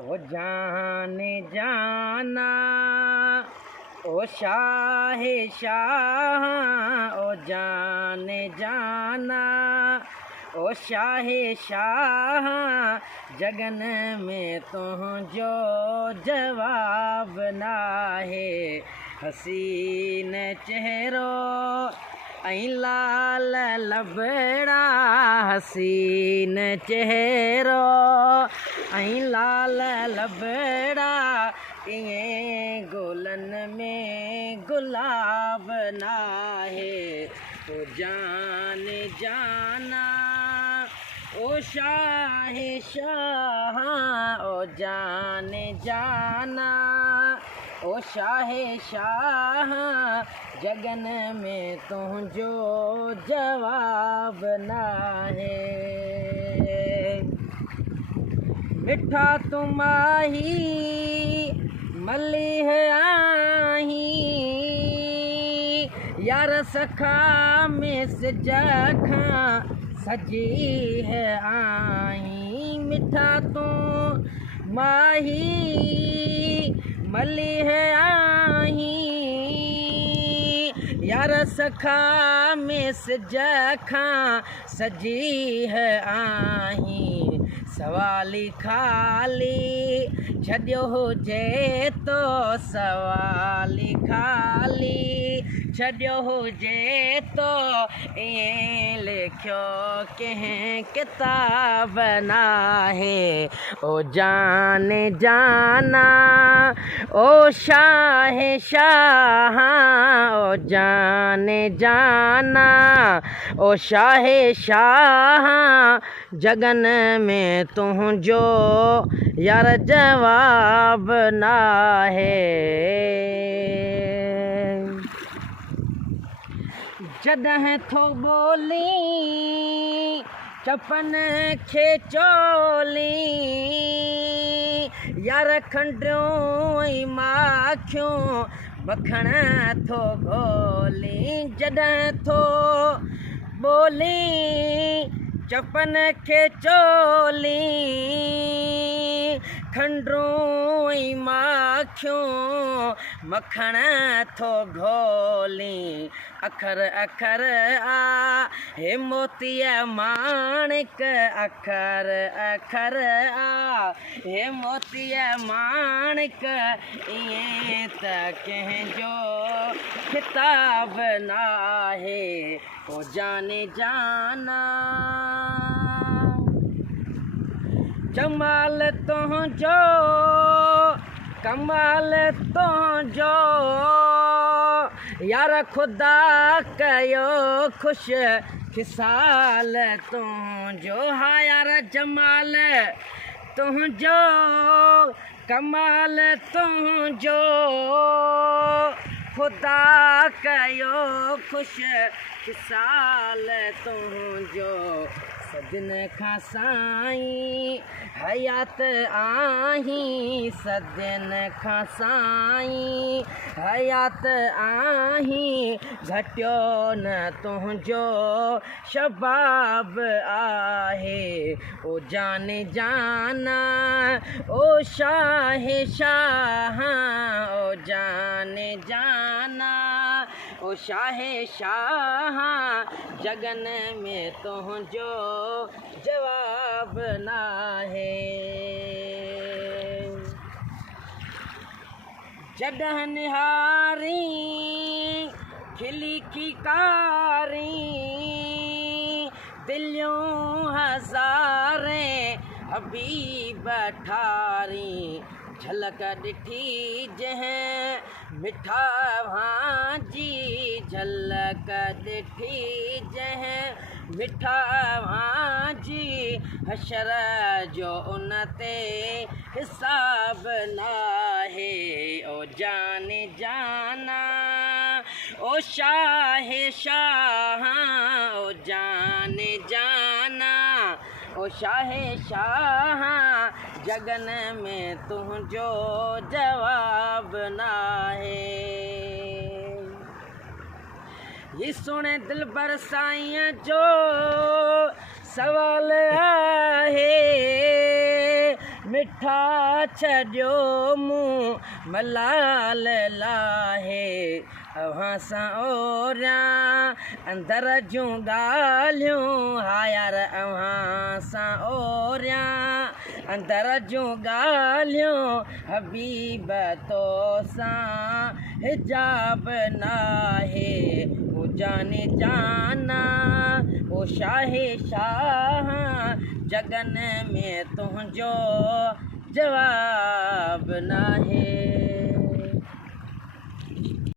ओ जाने जाना ओ शाह शाह, ओ जाने जाना ओ शाह शाह, जगन में तुझो जवाब ना है। हसीन चेहरो ऐं लाल लबड़ा, हसीन चेहरो ऐं लाल लबड़ा, इएं गुलन में गुलाब ना है। ओ जाने जाना ओ शाह शाह, ओ जाने जाना ओ शाह शाह, जगन में तुझो जवाब ना है। मिठा तुम्हारी मलिह आही, यार सखा में सजखा सजी है आई। मिठा तुम माही मलिह आही, यार सखा में सजखा सजी है आई। सवाली खाली छॾियो हुजे तो, सवाली खाली छॾियो हुजे तो, ईअं लिखियो कंहिं किताब ना है। ओ जाने जाना ओ शाह शाह, ओ जाने जाना ओ शाह शाह, जगन में तुझो यार जवाब ना है। जॾहिं थो बोली चपन खे चोली, यार खंडियूं ऐं माखियूं मखण थो घोली। जॾहिं थो बोली चपन खे चोली, खंडूं ऐं माखियूं मखण थो घोली। अखर अखर आ हे मोतीअ माणिक, अखर अखर आ हे मोतीअ माणिक, ईअं त कंहिंजो किताब ना है। ओ जाने जाना जमाल तुझो कमाल तुझो, यार ख़ुदा कयो ख़ुशि ख़िसाल तुझो। हा यार जमाल तुझो कमाल तुझो, ख़ुदा कयो ख़ुशि ख़िसाल तुझो। सदिन खां साईं हयात आहीं, सदिन खां साईं हयात आहीं, घटियो न तुझो शबाब आहे। ओ जाने जाना ओ शाह शाह, ओ जाने जाना ओ शाह शाह, जगन में तुझो जवाब ना है। जॾहिं निहारी खिली खिकारी, दिलियूं हज़ारे हबीब ठारी। झलक ॾिठी जंहिं मिठा भांजी, झलक ॾिठी जंहिं मिठा भांजी, हशर जो उन ते हिसाब ना है। ओ जाने जाना ओ शाह शाह, ओ जाने जाना ओ शाह शाह, जगन में तुझो जवाब ना है। ये सुने दिलबर साईं जो सवाल आहे, मिठा छॾियो मूं मलाल लाहे अव्हां सां ओरियां अंदर जूं ॻाल्हियूं हा यार अव्हां सां ओरियां अंदर जूं ॻाल्हियूं हबीब तो सां हिजाब नाहे ओ जाने जाना ओ शाहे शाह जगन में तुंहिंजो जवाब नाहे।